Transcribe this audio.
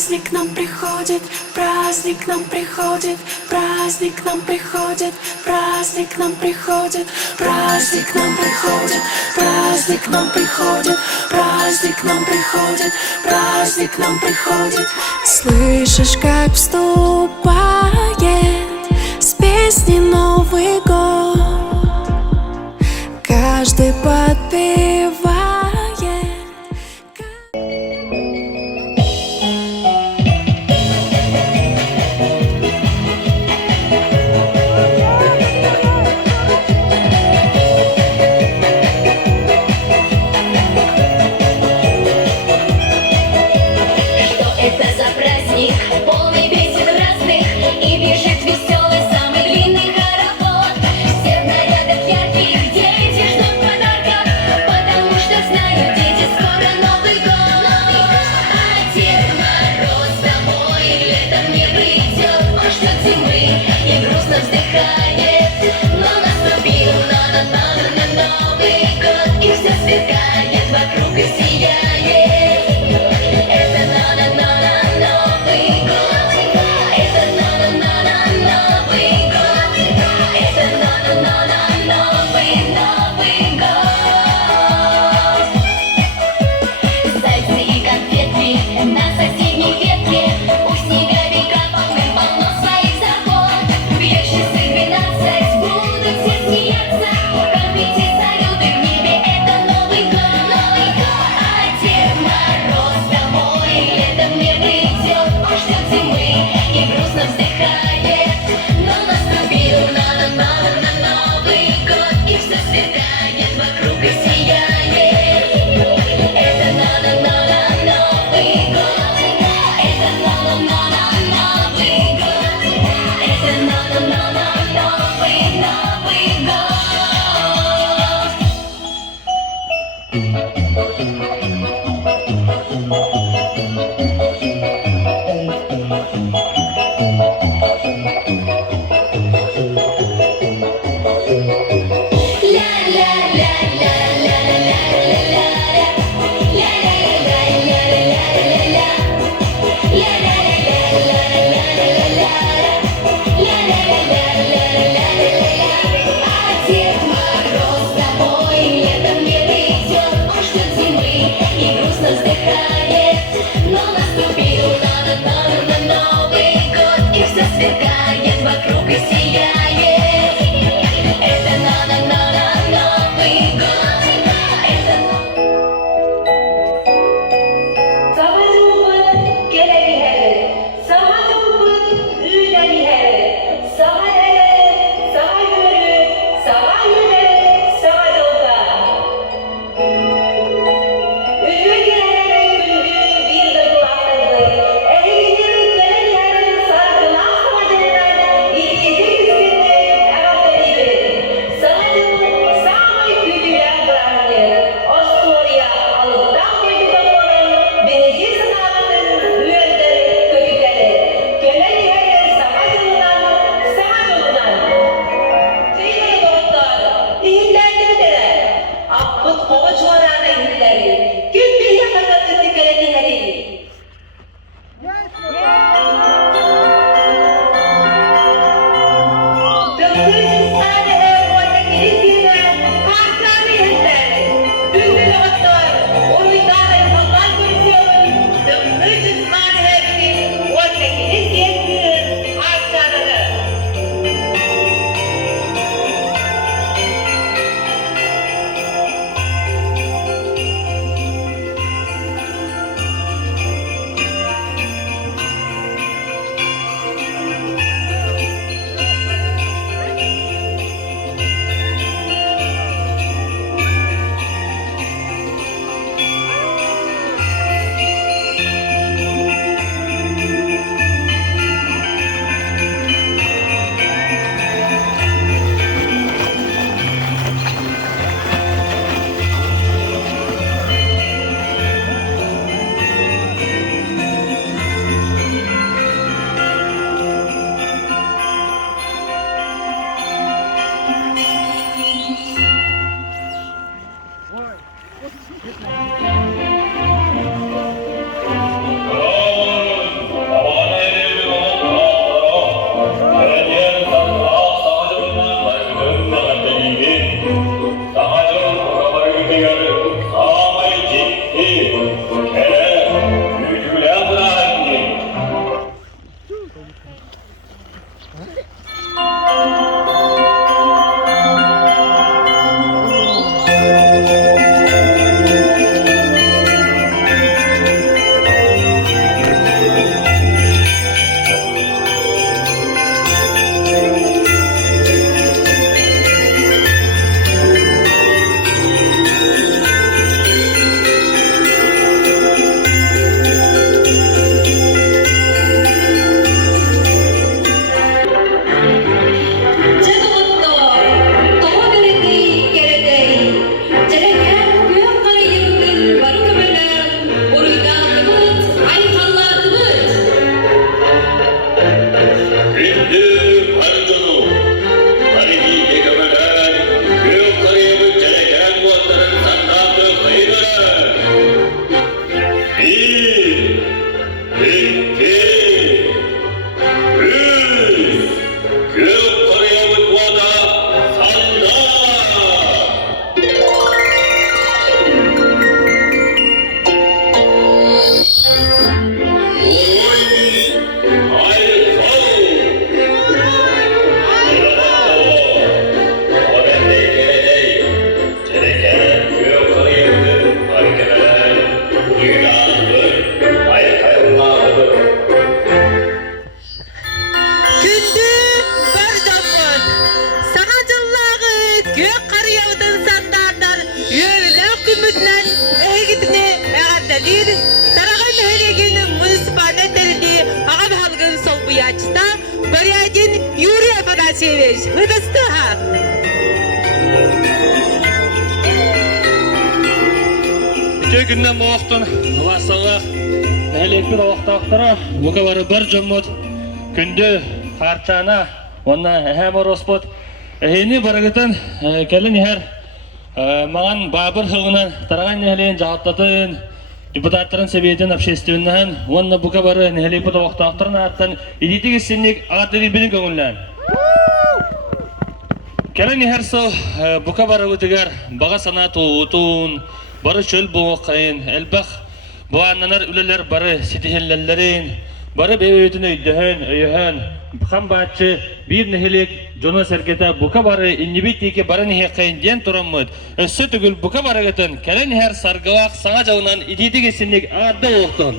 Праздник к нам приходит, праздник к нам приходит, праздник к нам приходит, праздник к нам приходит, праздник к нам приходит, праздник к нам приходит, праздник к нам приходит, праздник к нам приходит. Слышишь, как вступает с песней Новый год, каждый подпевает. Полный песен разных, и бежит веселый самый длинный хоровод. Алексеевич, выдастат. Тегіннен моқтын, ласалақ, әлеппір оқтақтыра, бұқа бары бір жоммыд, күнді қартана, онна әхәм ороспыд. Әйіні барығытын, кәлін әр маған бабыр хылғынан тараған нәлейін жағаттатын, депутаттарын себейтін общественнен, онна бұқа бары әлеппір оқтақтырын аттын, едеті кесенек ағаты бейбінің көңілін. Кәлін әр сол бұқа бары өтігер, баға санаты ұтуын, бары чөл боğaqayın, elbaq bu anlanar üleler bары sitihellellerin, bары beyötün öydühün, xam batçı bir nehilik jona sergete buka bары innibitiki bары nehaqayın den turamıd. Össü tügül buka bары gıtın, kelen her sargıvaq sana jağınan ididi kesinlik adda oğtun.